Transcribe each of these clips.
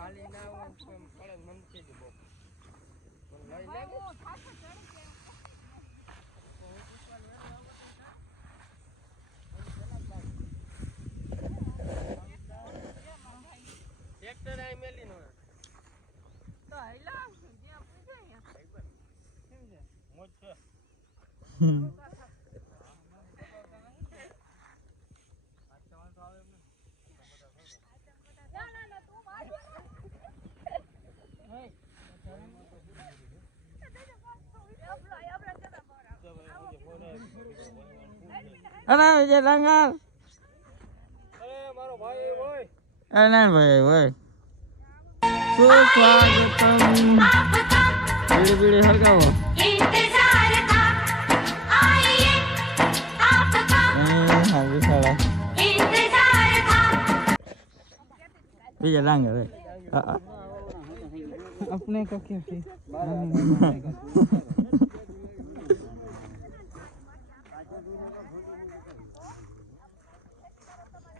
વાલી ના તો એમ પડે મન છે ગયું બહુ લઈ લાગે ટ્રેક્ટર આ મેલી નો અરે વિજય ડાંગર અરે ભાઈ ભાઈ સુસ્વાગતમ બીડી બીડી હરગાવો બીજા ડાંગર આપણે કહો કે क्या थी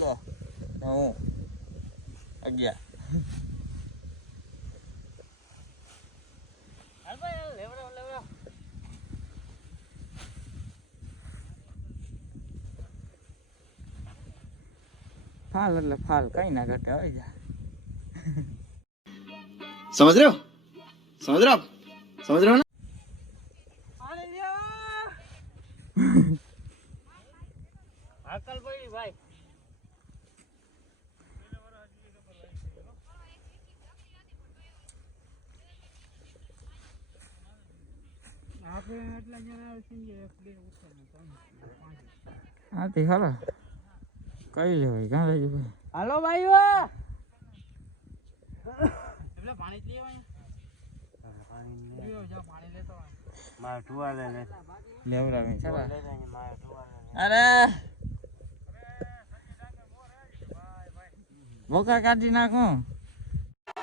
દસ હું. અગિયાર. ફાલ એટલે ફાલ કઈ ના ઘટે હોય જા. સમજ રહ્યો? સમજ રહ્યો? સમજ રહ્યો ને? ભાઈ. હા તે હાલો. કઈ જવાય ક્યાં લઈ જવાય હાલો ભાઈઓ એટલે પાણી લઈ આવવાનું પાણી લેવા પાણી લેતો માર ટુવા લે. લે લેવરાવી ચાલા. અરે! બોકા કાઢી નાખું.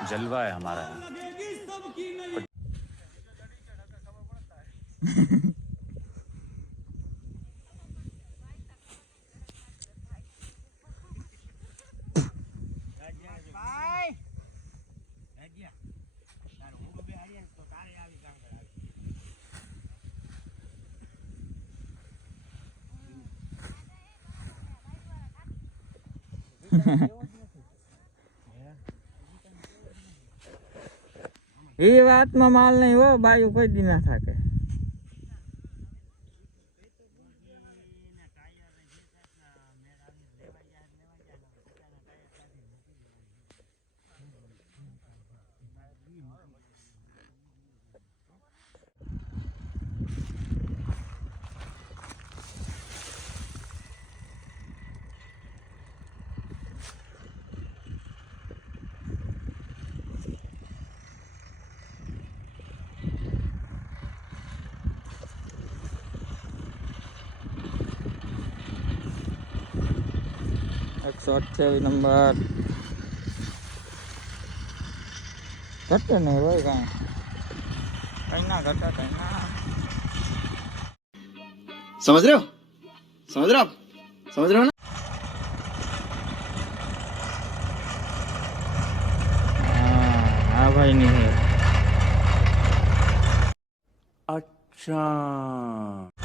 જલવા હે હમારા એ વાતમાં માલ નહીં હો બાયું કોઈ દી ના થાકે. એકસો અઠ્યાવીસ નંબર. ઘટે નહીં ભાઈ કાંઈ. કઈ ના ઘટે કઈ ના. સમજ રહ્યો? સમજ રહ્યો સમજ રહ્યો ને? અચ્છા.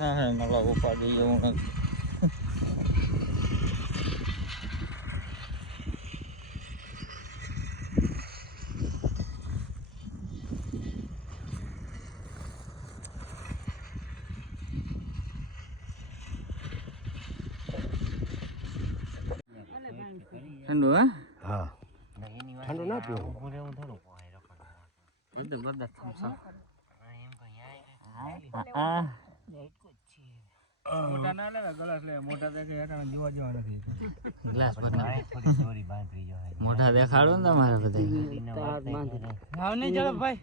હા મને ઉપાડી જેવું નથી ઠંડુ હા હા ઠંડુ ના પીવું એ તો બધા થમ્સ અપ આ મોટા ના લેવા ગ્લાસ લે મોટા દેખે હેઠા જોવા જેવા નથી ગ્લાસ મોઢા દેખાડો ને તમારે બધા ભાવ નહીં ચલો ભાઈ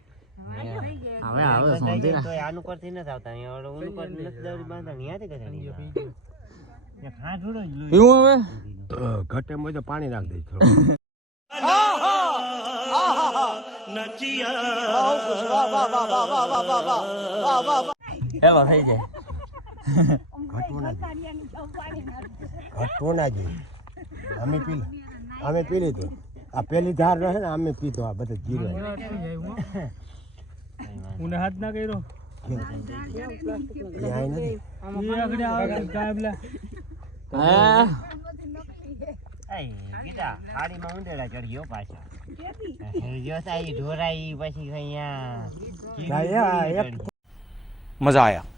હવે આવે સોંધી ના આનું પરથી નથી આવતા અહીંયા ઓલું પરથી નથી દોરી બાંધતા અહીંયાથી કચાડી પીવું હવે ઘટે મોય તો પાણી નાખ દઈશ થોડું હેલો થઈ જાય ઘટવું ના જોઈએ. અમે પી અમે પી લીધું આ પેલી ધાર રહે ને અમે પીધો આ બધો જીરો. હું? હાથ ના કર્યો? ઊંડેલા મજા આયા.